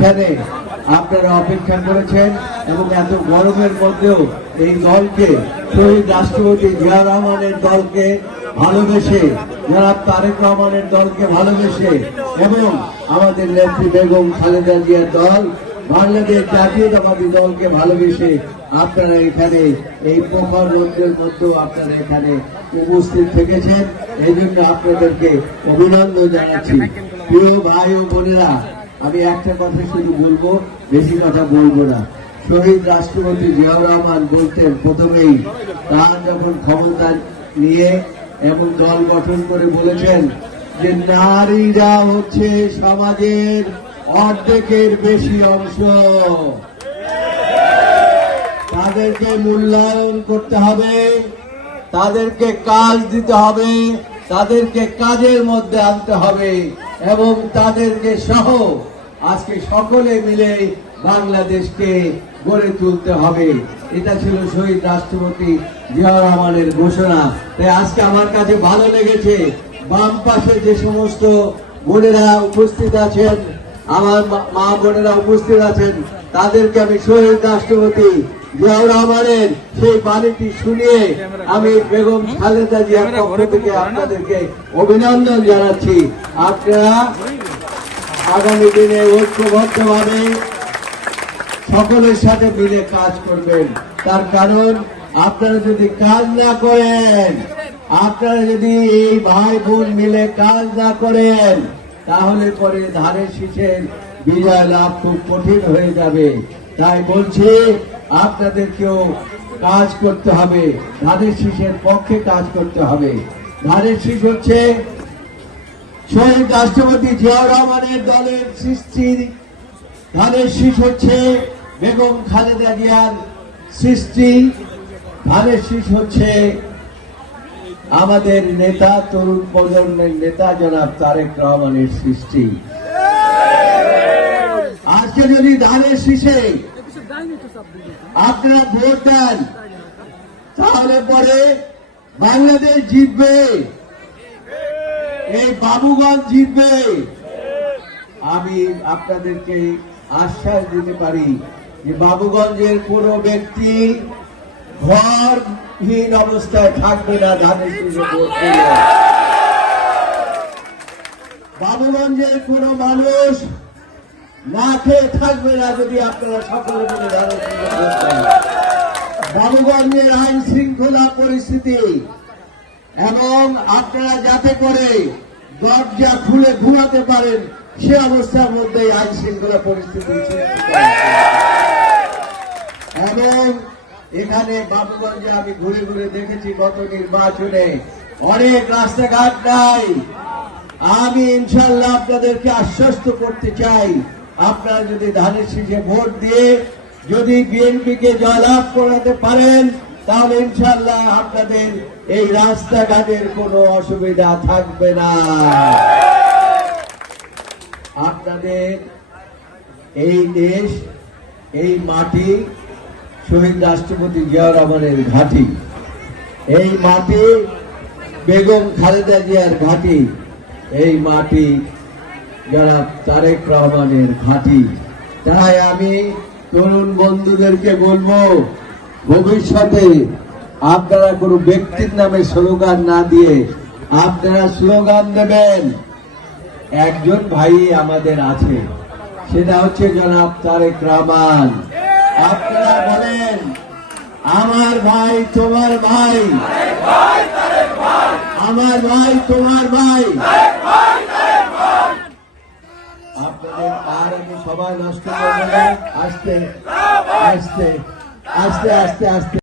এইখানে আপনারা অপেক্ষা করেছেন এবং এত গরমের মধ্যেও এই দলকে, শহীদ রাষ্ট্রপতি জিয়া রহমানের দলকে ভালোবেসে যারা তারেক রহমানের দলকে ভালোবেসে এবং আমাদের নেত্রী বেগম খালেদা জিয়ার দল, বাংলাদেশ জাতীয়তাবাদী দলকে ভালোবেসে আপনারা এখানে এই প্রখর রোদ্রের মধ্যেও আপনারা এখানে উপস্থিত থেকেছেন। এই জন্য আপনাদেরকে অভিনন্দন জানাচ্ছি। প্রিয় ভাই ও বোনেরা আমি একটা কথা শুধু বলব, বেশি কথা বলব না। শহীদ রাষ্ট্রপতি জিয়াউর রহমান বলতেন প্রথমেই তার যখন ক্ষমতা নিয়ে এবং দল গঠন করে বলেছেন যে নারীরা হচ্ছে সমাজের অর্ধেকের বেশি অংশ। তাদেরকে মূল্যায়ন করতে হবে, তাদেরকে কাজ দিতে হবে, তাদেরকে কাজের মধ্যে আনতে হবে। এবং তাদেরকে সহ আজকে সকলে মিলে বাংলাদেশকে গড়ে তুলতে হবে। এটা ছিল শহীদ রাষ্ট্রপতি জিয়া রহমানের ঘোষণা। তাই আজকে আমার কাছে ভালো লেগেছে। বাম পাশে যে সমস্ত বোনেরা উপস্থিত আছেন, আমার মা- বোনেরা উপস্থিত আছেন, তাদেরকে আমি শহীদ রাষ্ট্রপতি জিয়াউর রহমানের সেই বাণীটি শুনিয়ে আমি বেগম খালেদা জিয়ার পক্ষ থেকে আপনাদেরকে অভিনন্দন জানাচ্ছি। আপনারা আগামী দিনে ঐক্যবদ্ধভাবে সকলের সাথে মিলে কাজ করবেন। তার কারণ আপনারা যদি কাজ না করেন আপনারা যদি এই ভাই বোন মিলে কাজ না করেন তাহলে পরে ধানের শীষের বিজয় লাভ খুব কঠিন হয়ে যাবে। তাই বলছি আপনাদেরকেও কাজ করতে হবে। ধানের শীষের পক্ষে কাজ করতে হবে। ধানের শীষ হচ্ছে শহীদ রাষ্ট্রপতি জিয়াউর রহমানের দলের সৃষ্টির। ধানের শীষ হচ্ছে বেগম খালেদা জিয়ার সৃষ্টি। ধানের শীষ হচ্ছে আমাদের নেতা, তরুণ প্রজন্মের নেতা জনাব তারেক রহমানের সৃষ্টি। আজকে যদি ধানের শীষে আপনারা ভোট দেন। তাহলে পরে বাংলাদেশ জিতবে। এই বাবুগঞ্জ জিতবে। আমি আপনাদেরকে আশ্বাস দিতে পারি যে বাবুগঞ্জের কোন ব্যক্তি ঘরহীন অবস্থায় থাকবে না ধানের বাবুগঞ্জের কোন মানুষ না খেয়ে থাকবে না যদি আপনারা সকলে মিলে বাবুগঞ্জের আইন শৃঙ্খলা পরিস্থিতি এবং আপনারা যাতে করে দরজা খুলে ঘুমাতে পারেন, সে অবস্থার মধ্যে আইন শৃঙ্খলা পরিস্থিতি এবং এখানে বাবুগঞ্জে আমি ঘুরে ঘুরে দেখেছি গত নির্বাচনে অনেক রাস্তাঘাট নাই। আমি ইনশাল্লাহ আপনাদেরকে আশ্বস্ত করতে চাই। আপনারা যদি ধানের শীষে ভোট দিয়ে যদি বিএনপিকে জয়লাভ করাতে পারেন, তাহলে ইনশাল্লাহ আপনাদের এই রাস্তাঘাটের কোনো অসুবিধা থাকবে না। আপনাদের এই দেশ, এই মাটি শহীদ রাষ্ট্রপতি জিয়াউর রহমানের ঘাঁটি। এই মাটি বেগম খালেদা জিয়ার ঘাঁটি। এই মাটি যারা তারেক রহমানের ঘাঁটি তাই আমি তরুণ বন্ধুদেরকে বলব, ভবিষ্যতে আপনারা কোনো ব্যক্তির নামে স্লোগান না দিয়ে আপনারা স্লোগান দেবেন। একজন ভাই আমাদের আছে, সেটা হচ্ছে জনাব তারেক রহমান। আপনারা বলেন, আমার ভাই, তোমার ভাই। আমার ভাই, তোমার ভাই। সবাই নষ্ট করবে। আস্তে আস্তে আস্তে আস্তে আস্তে